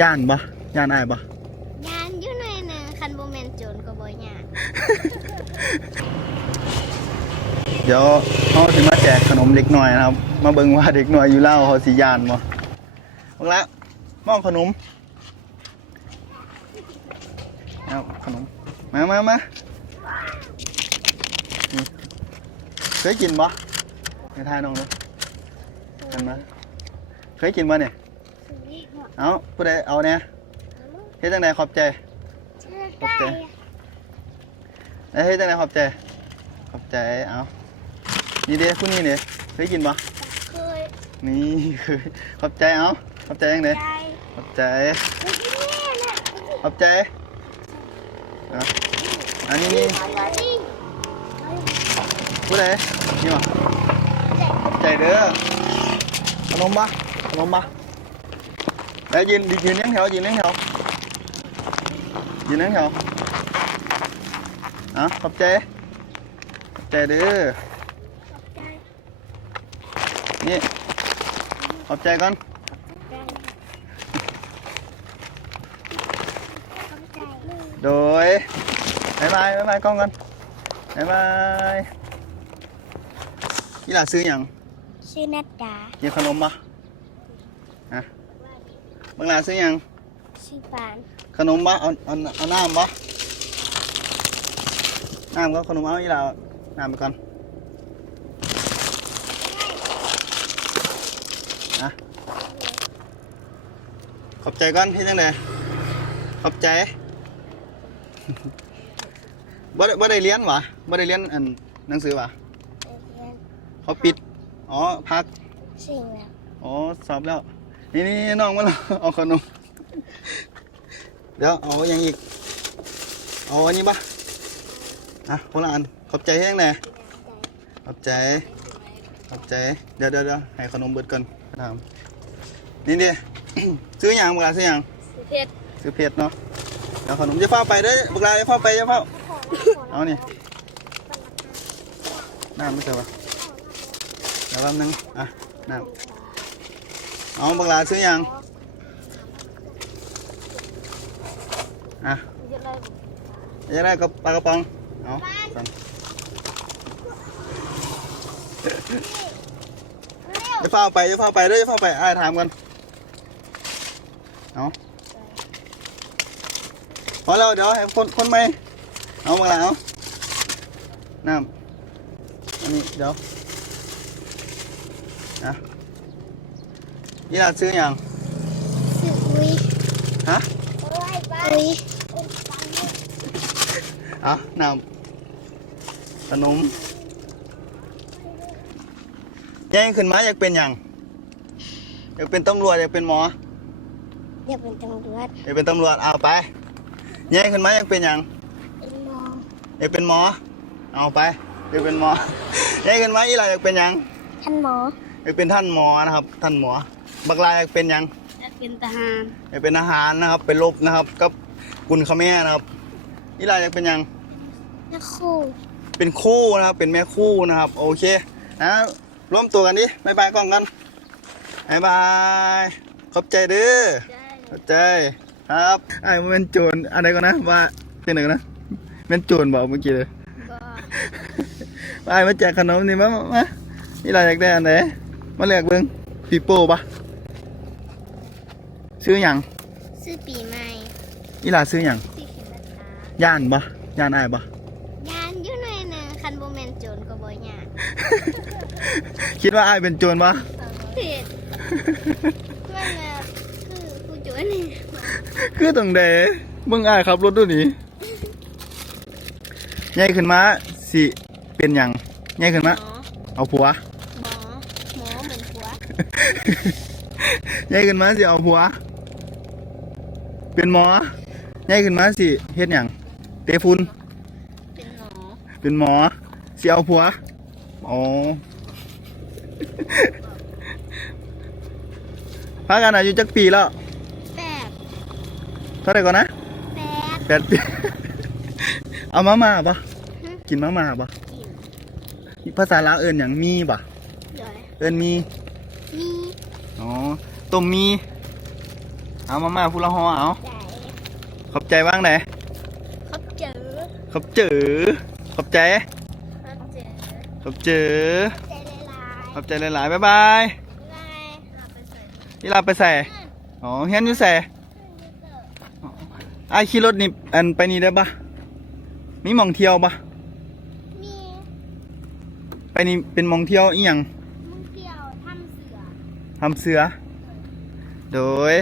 ย่านบ่ย่านอายบ่ยานอยู่หน่อยหนึงคันบ่แม่นโจรก็บ่ยานเดี๋ยวเขาสิมาแจกขนมเด็กหน่อยนะครับ มาเบิ่งว่าเด็กหน่อยอยู่เล่าวเขาสิย่านบ่บักละมองขนมเอาขนมมามามานี่เคยกินบ่ในทายน้องดูกันมาเคยกินบ่เนี่ย เอาผู้ใดเอาเนี่ยเฮ็ดจังไดขอบใจ ขอบใจเอ้ยเฮ็ดจังไดขอบใจ ขอบใจ เอานี่เด้ผู้นี้เนี่ยเคยกินบ่เคย นี่คือขอบใจเอาขอบใจยังไงใจ ขอบใจไม่ใช่แม่น่ะขอบใจเอาอันนี้นี่นี่ผู้ใดนี่บ่ขอบใจเด้อขนมบ่ขนมบ่ แล้วยืนยืนเลี้ยงแถวยืนเลี้ยงแถวยืนเลี้ยงแถวเอาขอบใจขอบใจเด้อนี่ขอบใจก่อนโดยบายบายบายบายกล้องกันบายบายนี่ล่ะซื้ออย่างชื่อนัดดากินขนมปะฮะ บางหลาซื้ออย่างชื่อปานขนมปะเอาเอาเอาน้ำปะน้ำก็ขนมเอาอีหล่าน้ำไปก่อนนะขอบใจก่อนพี่จังไดขอบใจบ่ได้บ่ได้เรียนหวะบ่ได้เรียนอันหนังสือหวะเรียนเขาปิด อ๋อ พัก สิ่งแล้ว อ๋อ สอบแล้ว นี่นี่น้องมาแล้วเอาขนม เดี๋ยวเอาอย่างอีก เอาอันนี้ปะอะคนละอัน ขอบใจแห้งแน่ขอบใจ ขอบใจ เดี๋ยวเดี๋ยวเดี๋ยวให้ขนมเบิดก่อนถามนี่ดิซื้ออย่างบุกลาซื้ออย่างเพชรซื้อเผ็ดเนาะเดี๋ยวขนมจะเฝ้าไปเด้อบุกลาจะเฝ้าไปจะเฝ้าเอานี่น้ำไม่ใช่ปะเดี๋ยวแป๊บนึงอะน้ำ เอาบักหลาซื้อยังอะจะได้กับปลากระป๋อง เอาสั่นจะเฝ้าไปจะเฝ้าไปเด้อจะเฝ้าไปอ่าถามกันเอาพอแล้วเดี๋ยวให้คนคนใหม่เอาบักหลาเอาน้ำอันนี้เดี๋ยวอะ นี่ล่ะซื้อยังชื่ออุ้ยฮะอุ้ยเอาน้ำขนมแย่งขึ้นมาอยากเป็นอย่างอยากเป็นตำรวจอยากเป็นหมออยากเป็นตำรวจอยากเป็นตำรวจเอาไปแย่งขึ้นมาอยากเป็นอย่างเป็นหมออยากเป็นหมอเอาไปอยากเป็นหมอแย่งขึ้นมาอีหล่ะอยากเป็นอย่างท่านหมออยากเป็นท่านหมอนะครับ ท่านหมอ บักลายอยากเป็นอย่างอยากเป็นทหารอยากเป็นทหารนะครับ ไปรบนะครับกับกุนเขแม่นะครับอีหล่ะอยากเป็นอย่างนักคู่เป็นคู่นะครับ เป็นแม่คู่นะครับ โอเคนะร่วมตัวกันดิบายบายกล้องกันบายบายขอบใจเด้อขอบใจครับไอ้มันเป็นโจรอะไรก่อนนะว่าเป็นอะไรก่อนนะเป็นโจรบอกเมื่อกี้เลยก็ไปมาแจกขนมนี่มามามานี่เราอยากได้อันไหนมาเลือกเบิ้งปีโป้ปะ ซื้อหยังซื้อปีใหม่อีหลาซื้อหยังซื้อเข็มราคาย่านปะย่านอายปะยานอยู่หน่อยหนึงคันบ่แม่นโจรก็บ่ยานคิดว่าอายเป็นโจรปะเพชรมันแบบคือผู้โจรนี่คือตรงเดมึงอายขับรถด้วยนี่ใหญ่ขึ้นมาสิเป็นหยังใหญ่ขึ้นหมมาอเอาผัวหมอหมอเหมือนผัว ใหญ่ขึ้นมาสิเอาผัว เป็นหมอใหญ่ขึ้นมาสิเฮ็ดหยังเตะฟุนเป็นหมอเป็นหมอสิเอาผัวอ๋อพากันอายุจักปีแล้วแปดเท่าไหร่ก่อนนะแปดแปดปีเอามาม่าปะกินมาม่าปะกินภาษาลาวเอิญอย่างมีปะเดี๋ยวเอิญมีมีอ๋อต้มมี เอามามาพูละหอเอาใจขอบใจบ้างไหนเขาเจอขอบเจอขอบใจเขาเจอขอบเจอใจละลายขอบใจหลายๆบ๊ายบายลายเอาไปใส่นี่ลาไปใส่อ๋อเฮียนอยู่ใส่ไอายขี่รถนี่อันไปนี่ได้ปะมีหมองเที่ยวปะมีไปนี่เป็นหมองเที่ยวอีหยังมึงเกี่ยวทำเสือทำเสือโดย